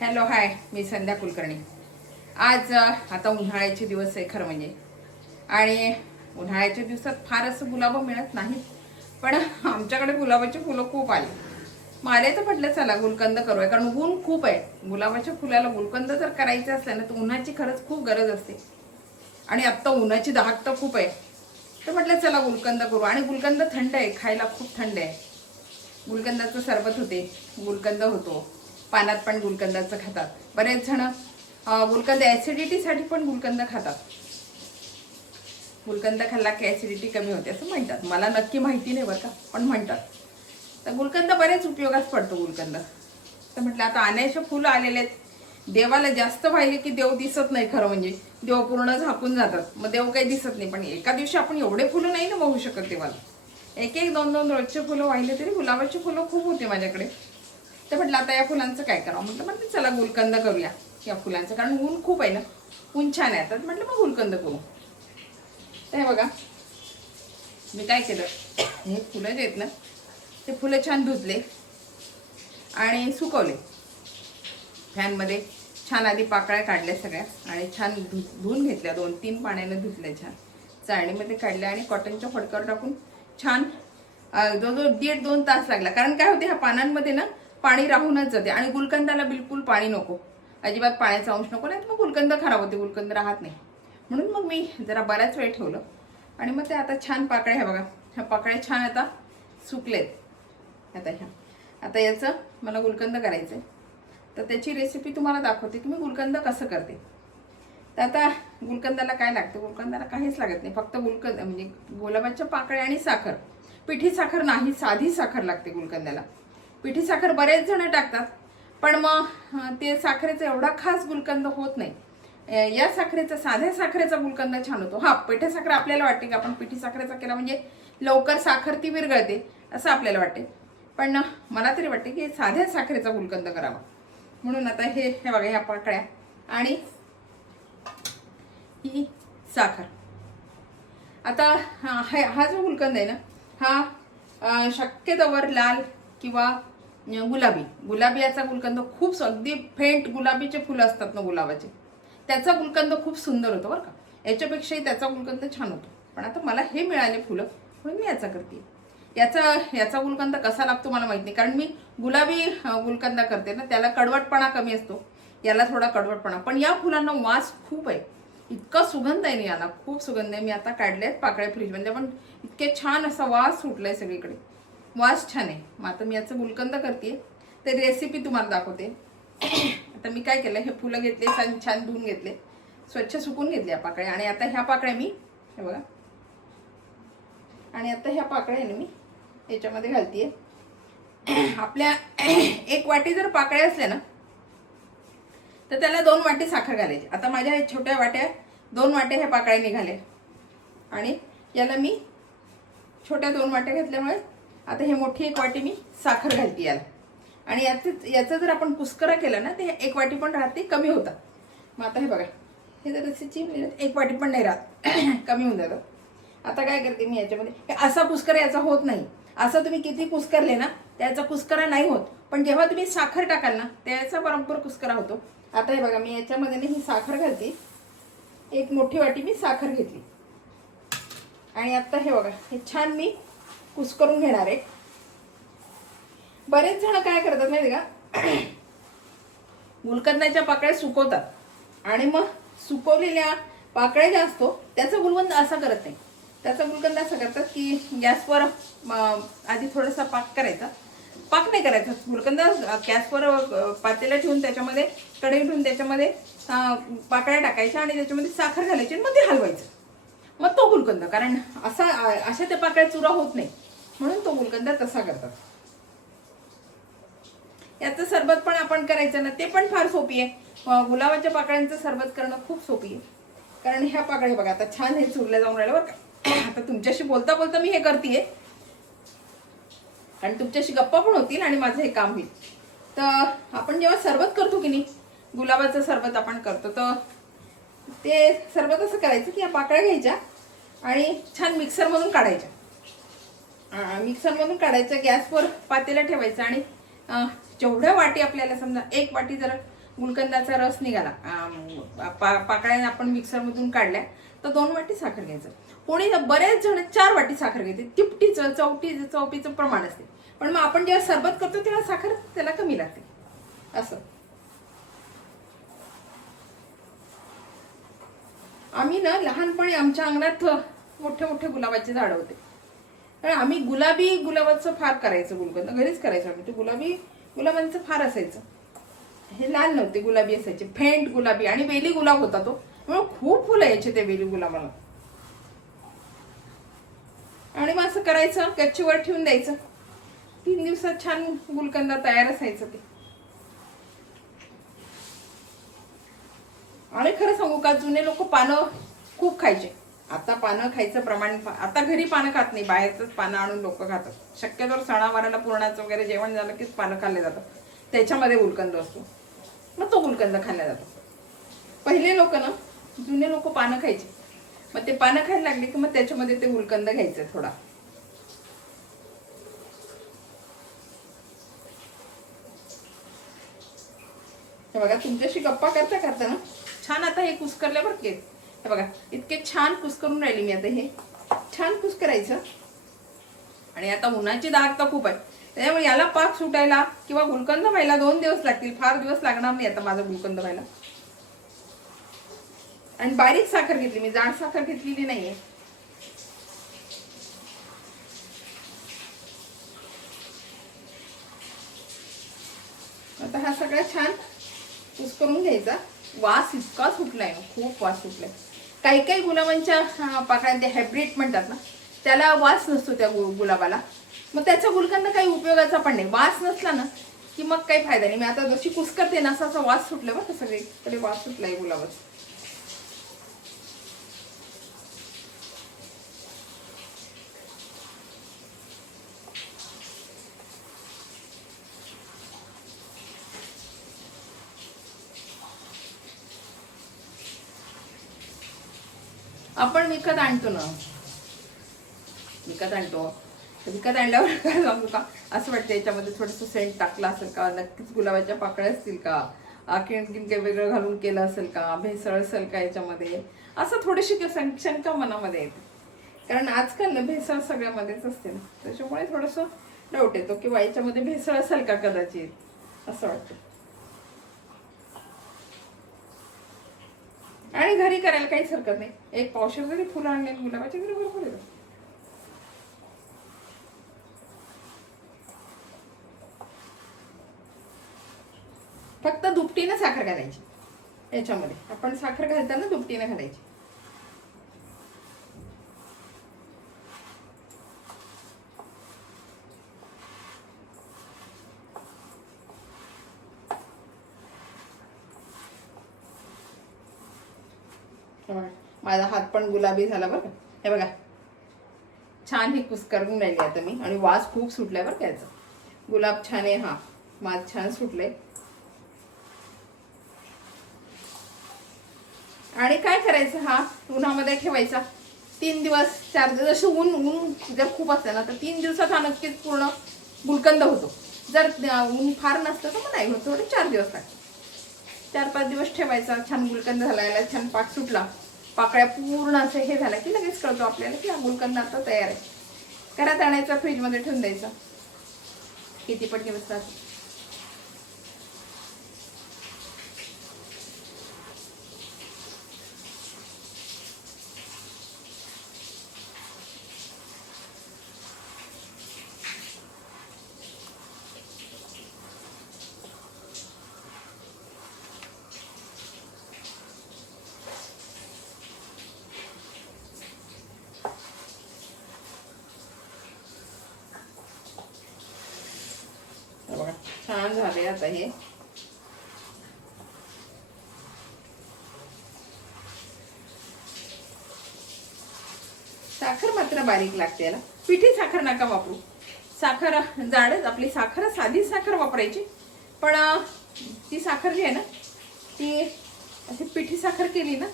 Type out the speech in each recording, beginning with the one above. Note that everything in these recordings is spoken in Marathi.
हॅलो हाय, मी संध्या कुलकर्णी। आज आता उन्हाळ्याचे दिवस आहे खरं म्हणजे, आणि उन्हाळ्याच्या दिवसात फार असं गुलाब मिळत नाही, पण आमच्याकडे गुलाबाची फुलं खूप आली। मला तर म्हटलं चला गुलकंद करूया, कारण ऊन खूप आहे। गुलाबाच्या फुलाला गुलकंद जर करायचं असलं ना तर उन्हाची खरंच खूप गरज असते, आणि आत्ता उन्हाची दहाक तर खूप आहे। तर म्हटलं चला गुलकंद करू, आणि गुलकंद थंड आहे, खायला खूप थंड आहे। गुलकंदाचं सरबत होते, गुलकंद होतो, पानात पण गुलकंदाचं खातात बरेच जण। गुलकंद ॲसिडिटीसाठी पण गुलकंद खातात। गुलकंद खाल्ला की ॲसिडिटी कमी होते असं म्हणतात, मला नक्की माहिती नाही बरं का, पण म्हणतात। तर गुलकंद बरेच उपयोगात पडतो गुलकंद। तर म्हटलं आता अनायसे फुलं आलेले आहेत, देवाला जास्त वाहिले की देव दिसत नाही खरं म्हणजे, देव पूर्ण झाकून जातात, मग देव काही दिसत नाही। पण एका दिवशी आपण एवढे फुलं नाही ना वाहू शकत देवाला, एक एक दोन दोन रोजचे फुलं वाहिले तरी गुलाबाची फुलं खूप होते माझ्याकडे। तर म्हटलं आता या फुलांचं काय करावं, म्हटलं चला गुलकंद करूया या फुलांचं, कारण ऊन खूप आहे ना, ऊन छान आहे। तर म्हटलं मग गुलकंद करू। तर हे बघा मी काय केलं, हे फुलं जे आहेत ना ते फुलं छान धुतले आणि सुकवले फॅनमध्ये। छान आधी पाकळ्या काढल्या सगळ्या, आणि छान धुवून घेतल्या, 2-3 पाण्याने धुतल्या, छान चाळणीमध्ये काढल्या आणि कॉटनच्या फडक्यावर टाकून छान जवळजवळ 1.5-2 तास लागला। कारण काय होते, ह्या पानांमध्ये ना पाणी राहूनच जाते, आणि गुलकंदाला बिलकुल पाणी नको, अजिबात पाण्याचा अंश नको, नाही तर मग गुलकंद खराब होते, गुलकंद राहत नाही। म्हणून मग मी जरा बराच वेळ ठेवलं, आणि मग ते आता छान पाकळ्या, ह्या बघा ह्या पाकळ्या छान आता सुकलेत। आता याचं मला गुलकंद करायचं आहे, तर त्याची रेसिपी तुम्हाला दाखवते की मी गुलकंद कसं करते। तर आता गुलकंदाला काय लागतं, गुलकंदाला काहीच लागत नाही, फक्त गुलकंद म्हणजे गुलाबाच्या पाकळ्या आणि साखर। पिठी साखर नाही, साधी साखर लागते गुलकंदाला। पिठी साखर बरेच जण टाकतात, पण मग ते साखरेचा एवढा खास गुलकंद होत नाही। या साखरेचा, साध्या साखरेचा गुलकंद छान होतो। हा, पिठी साखर आपल्याला वाटते की आपण पिठी साखरेचा केला म्हणजे लवकर साखर ती विरघळते असं आपल्याला वाटते, पण मला तरी वाटते की साध्या साखरेचा गुलकंद करावा। म्हणून आता हे बघा ह्या पाकळ्या आणि ही साखर। आता हा जो गुलकंद आहे ना, हा शक्यतोवर लाल किंवा गुलाबी याचा गुलकंद खूप, अगदी फेंट गुलाबीचे फुलं असतात ना गुलाबाचे, त्याचा गुलकंद खूप सुंदर होतो बरं का, याच्यापेक्षाही त्याचा गुलकंद छान होतो। पण आता मला हे मिळाले फुलं म्हणून मी याचा करते। याचा गुलकंद कसा लागतो मला माहित नाही, कारण मी गुलाबी गुलकंद करते ना, त्याला कडवटपणा कमी असतो, याला थोडा कडवटपणा, पण या फुलांना वास खूप आहे, इतका सुगंध आहे ना याला, खूप सुगंध आहे। मी आता काढल्यात पाकळ्या फ्रीजमध्ये, पण इतके छान असा वास सुटलाय सगळीकडे, वास छान आहे। मग आता मी याचं गुलकंद करते, तर रेसिपी तुम्हाला दाखवते। आता मी काय केलं, हे फुलं घेतले, छान धुवून घेतले, स्वच्छ सुकून घेतले या पाकळ्या, आणि आता ह्या पाकळ्या मी हे बघा, आणि आता ह्या पाकळ्या मी याच्यामध्ये घालतीये। आपल्या 1 वाटी जर पाकळ्या असल्या ना तर त्याला 2 वाटी साखर घालायची। आता माझ्या छोट्या वाट्या 2 वाट्या ह्या पाकळ्या निघाल्या, आणि याला मी छोट्या 2 वाट्या घातल्यामुळे आता हे मोठी 1 वाटी मी साखर घालते याला, आणि याचा जर आपण कुस्करा केला ना तर 1 वाटी पण राहते, कमी होतात। मग आता हे बघा, हे जर चिमणी 1 वाटी पण नाही राहत, कमी होऊन जातं। आता काय करते मी याच्यामध्ये, असा कुस्करा याचा होत नाही, असं तुम्ही किती कुस्करले ना त्याचा कुस्करा नाही होत, पण जेव्हा तुम्ही साखर टाकाल ना त्याचा बरोबर कुस्करा होतो। आता हे बघा, मी याच्यामध्ये ही साखर घालते, 1 मोठी वाटी मी साखर घेतली, आणि आता हे बघा हे छान मी कुस्करून घेणार आहे। बरेच जण काय करतात माहिती का, गुलकंदाच्या पाकळ्या सुकवतात, आणि मग सुकवलेल्या पाकळ्या ज्या असतो त्याचा गुलकंद असा करत नाही। त्याचा गुलकंद असं करतात की गॅसवर आधी थोडासा पाक करायचा, पाक नाही करायचा, गुलकंद गॅसवर पातेला ठेवून त्याच्यामध्ये कढई ठेवून त्याच्यामध्ये पाकळ्या टाकायच्या, आणि त्याच्यामध्ये साखर घालायची, आणि मग ते हलवायचं, मग तो गुलकंद। कारण अशा त्या पाकळ्या चुरा होत नाही, म्हणून तो गुलकंद तसा करतात। याचं सरबत पण आपण करायचं ना, ते पण फार सोपी आहे। गुलाबाच्या पाकळ्यांचं सरबत करणं खूप सोपी आहे, कारण ह्या पाकळ्या बघा आता छान हे चुरल्या जाऊन राहिलं बरं का। आता तुमच्याशी बोलता बोलता मी हे करतेय, आणि तुमच्याशी गप्पा पण होतील, आणि माझं हे काम होईल। तर आपण जेव्हा सरबत करतो की नाही, गुलाबाचं सरबत आपण करतो, तर ते सरबत असं करायचं की या पाकळ्या घ्यायच्या आणि छान मिक्सरमधून काढायच्या, मिक्सरमधून काढायचं, गॅसवर पातेला ठेवायचं, आणि जेवढ्या वाटी आपल्याला, समजा 1 वाटी जर गुलकंदाचा रस निघाला, पाकळ्या आपण मिक्सरमधून काढल्या, तर 2 वाटी साखर घ्यायचं. कोणी बरेच जण 4 वाटी साखर घेते. तिपटीचं चौपीचं प्रमाण असते, पण मग आपण जेव्हा सरबत करतो तेव्हा साखर त्याला कमी लागते. असं आम्ही ना लहानपणी आमच्या अंगणात मोठे मोठे गुलाबाचे झाड होते, तर आम्ही गुलाबाचं फार करायचं. गुलकंद घरीच करायचं आम्ही. ते गुलाबांचं फार असायचं. हे लाल नव्हते, गुलाबी असायचे, फेंट गुलाबी, आणि वेली गुलाब होता तो, त्यामुळे खूप फुलं यायचे ते वेली गुलाबाला. आणि मग असं करायचं, गच्चीवर ठेवून द्यायचं. 3 दिवसात छान गुलकंद तयार असायचं ते. आणि खरं सांगू का, जुने लोक पानं खूप खायचे. आता पानं खायचं प्रमाण, आता घरी पानं खात नाही, बाहेरच पानं आणून लोक खातात. शक्यतो सणावाराला पुरणाचं वगैरे जेवण झालं की पानं खाल्ले जातात, त्याच्यामध्ये गुलकंद असतो, मग तो गुलकंद खाल्ला जातो. पहिले लोक ना, जुने लोक पानं खायचे, मग ते पानं खायला लागले की मग त्याच्यामध्ये ते गुलकंद घ्यायचे थोडा. हे बघा, तुमच्याशी गप्पा करता करता ना छान आता हे कुस्करल्या बरं की. हे बघा, इतके छान कुस्करून राहिली मी. आता हे छान कुस्करायचं. आणि आता उन्हाची दाग तर खूप आहे, त्यामुळे याला पाक सुटायला किंवा गुलकंद व्हायला 2 दिवस लागतील, फार दिवस लागणार नाही आता माझं गुलकंद व्हायला. आणि बारीक साखर घेतली मी, जाड साखर घेतलेली नाहीये. आता हा सगळा छान कुस्करून घ्यायचा. वास इतका सुटलाय, खूप वास सुटलाय. काही काही गुलाबांच्या पाकळ्या ते हायब्रिड म्हणतात ना, त्याला वास नसतो त्या गुलाबाला, मग त्याचा गुलकंद काही उपयोगाचा पण नाही. वास नसला ना की मग काही फायदा नाही. मी आता जशी कुस्करते ना, असा वास सुटला बघ, सगळीकडे वास सुटलाय गुलाबाचा. आपण विकत आणतो ना, विकत आणल्यावर काय सांगू का, असं वाटतं याच्यामध्ये थोडंसं सेंट टाकलं असेल का, नक्कीच गुलाबाच्या पाकळ्या असतील का, आणखीन काही वेगळं घालून केलं असेल का, भेसळ असेल का याच्यामध्ये, असं थोडीशी शंका मनामध्ये येते. कारण आजकाल ना भेसळ सगळ्यामध्येच असते ना, त्याच्यामुळे थोडंसं डाऊट येतो की याच्यामध्ये भेसळ असेल का कदाचित, असं वाटतं. आणि घरी करायला काहीच हरकत नाही. 1 पावशेर जरी फुलं आणले गुलाबाच्या घरी भरपूर येतात. फक्त दुपटीनं साखर घालायची याच्यामध्ये. आपण साखर घालताना दुपटीनं घालायची. माझा हात पण गुलाबी झाला बरं का. हे बघा, छान ही कुस्करून राहिली आता मी, आणि वास खूप सुटलाय बरं का याचा. गुलाब छान आहे, हा वास छान सुटले. आणि काय करायचं, हा उन्हामध्ये ठेवायचा 3 दिवस 4 दिवस. जसं ऊन जर खूप असलं ना तर 3 दिवसात हा नक्कीच पूर्ण गुलकंद होतो. जर ऊन फार नसतं तर मग नाही होत, थोडे 4 दिवस लागतात. 4-5 दिवस ठेवायचा. छान गुलकंद झाला, छान पाक सुटला, पाकळ्या पूर्ण असं हे झालं की लगेच कळतो आपल्याला की हा गुलकंद आता तयार आहे. घरात आणायचा, फ्रीजमध्ये ठेवून द्यायचा, किती पण दिवस जातो. छान झाले आता हे. साखर मात्र बारीक लागते याला. पिठी साखर नका वापरू. साखर जाडच, आपली साखर साधी साखर वापरायची. पण ती साखर जी आहे ना, ती अशी पिठी साखर केली ना,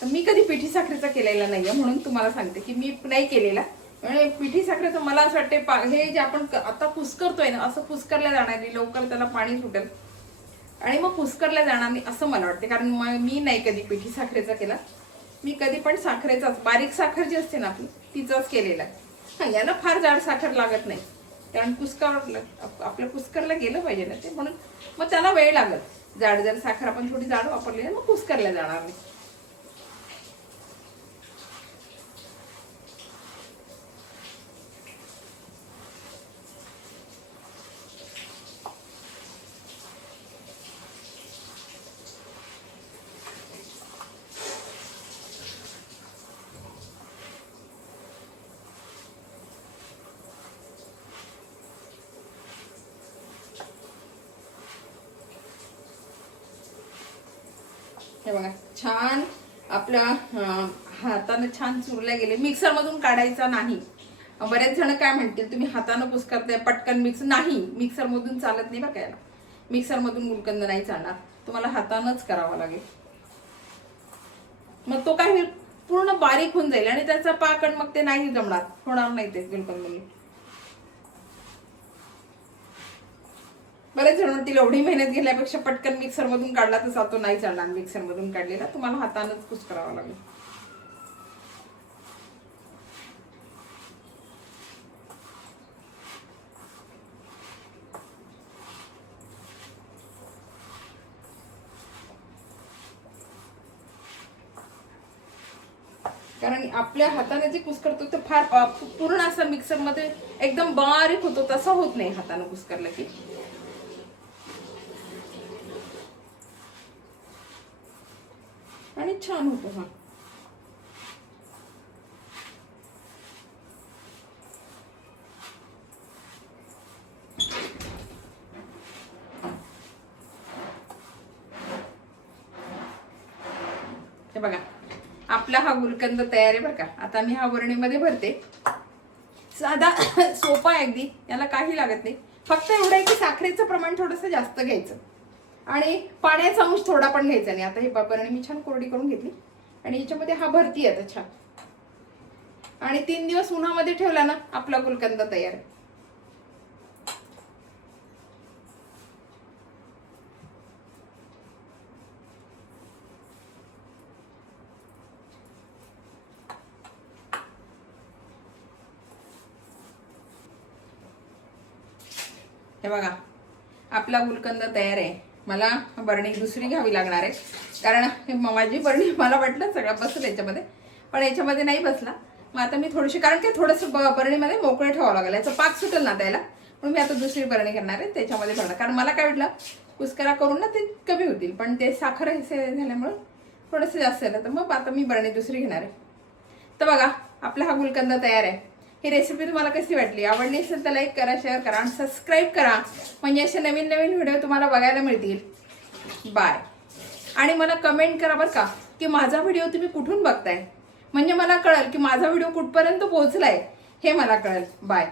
तर मी कधी पिठी साखरेचा केलेला नाहीये, म्हणून तुम्हाला सांगते की मी नाही केलेला. म्हणजे पिठी साखरेचं मला असं वाटते हे जे आपण आता कुस्करतोय ना, असं कुस्करल्या जाणारी लवकर त्याला पाणी सुटेल आणि मग कुस्करला जाणार नाही असं मला वाटते, कारण मी नाही कधी पिठी साखरेचा केला. मी कधी पण साखरेचाच, बारीक साखर जी असते ना आपली तिचाच केलेला आहे. हा, याला फार जाड साखर लागत नाही, कारण आपल्या कुस्करला गेलं पाहिजे ना ते, म्हणून मग त्याला वेळ लागत. जाड जर साखर आपण थोडी जाड वापरली ना मग कुस्करला जाणार नाही. हे बघा छान आपल्या हाताने छान चुरल्या गेले. मिक्सर मधून काढायचा नाही. बरेच जण काय म्हणतील तुम्ही हाताने कुस्करताय पटकन मिक्स, नाही मिक्सर मधून चालत नाही बघा. मिक्सर मधून गुलकंद नाही चालणार, तुम्हाला हातानच करावा लागेल. मग तो काय होईल, पूर्ण बारीक होऊन जाईल आणि त्याचा पाकण मग ते नाही जमणार, होणार नाही ते गुलकंद. बरेच जण म्हणतील एवढी मेहनत घेण्यापेक्षा पटकन मिक्सर मधून काढला तर तो नाही चालणार. मिक्सर मधून काढलेला तुम्हाला हातानच कुस्करावा लागेल. कारण आपल्या हाताने जे कुस्करतो ते फार पूर्ण असं मिक्सर मध्ये एकदम बारीक होतो, तसा होत नाही हाताने कुस्करला की. आणि छान होतो हा. हे बघा आपला हा गुलकंद तयार आहे बरं का. आता मी हा बरणीमध्ये भरते. साधा सोपा आहे अगदी, याला काही लागत नाही. फक्त एवढं आहे की साखरेचं प्रमाण थोडंसं जास्त घ्यायचं आणि पाण्याचा अंश थोडा पण घ्यायचा नाही. आता हे बरणी मी छान कोरडी करून घेतली आणि याच्यामध्ये हा भरती आहे आता छान. आणि 3 दिवस उन्हामध्ये ठेवला ना आपला गुलकंद तयार आहे. हे बघा आपला गुलकंद तयार आहे. मला बरणी दुसरी घ्यावी लागणार आहे, कारण माझी बरणी मला वाटलं सगळं बसलं याच्यामध्ये, पण याच्यामध्ये नाही बसला. मग आता मी थोडीशी, कारण की थोडंसं बरणीमध्ये मोकळे ठेवावं लागेल, याचा पाक सुटेल ना त्याला, म्हणून मी आता दुसरी बरणी करणार आहे त्याच्यामध्ये भरणार. कारण मला काय वाटलं कुस्करा करून ना ते कमी होतील, पण ते साखर हे झाल्यामुळे थोडंसं जास्त झालं, तर मग आता मी बरणी दुसरी घेणार आहे. तर बघा आपला हा गुलकंद तयार आहे. ही रेसिपी तुम्हाला कशी वाटली, आवडली असेल तर लाईक करा, शेअर करा आणि सबस्क्राईब करा, म्हणजे असे नवीन नवीन व्हिडिओ तुम्हाला बघायला मिळतील. बाय. आणि मला कमेंट करा बरं का की माझा व्हिडिओ तुम्ही कुठून बघताय, म्हणजे मला कळेल की माझा व्हिडिओ कुठपर्यंत पोहोचलाय हे मला कळेल. बाय.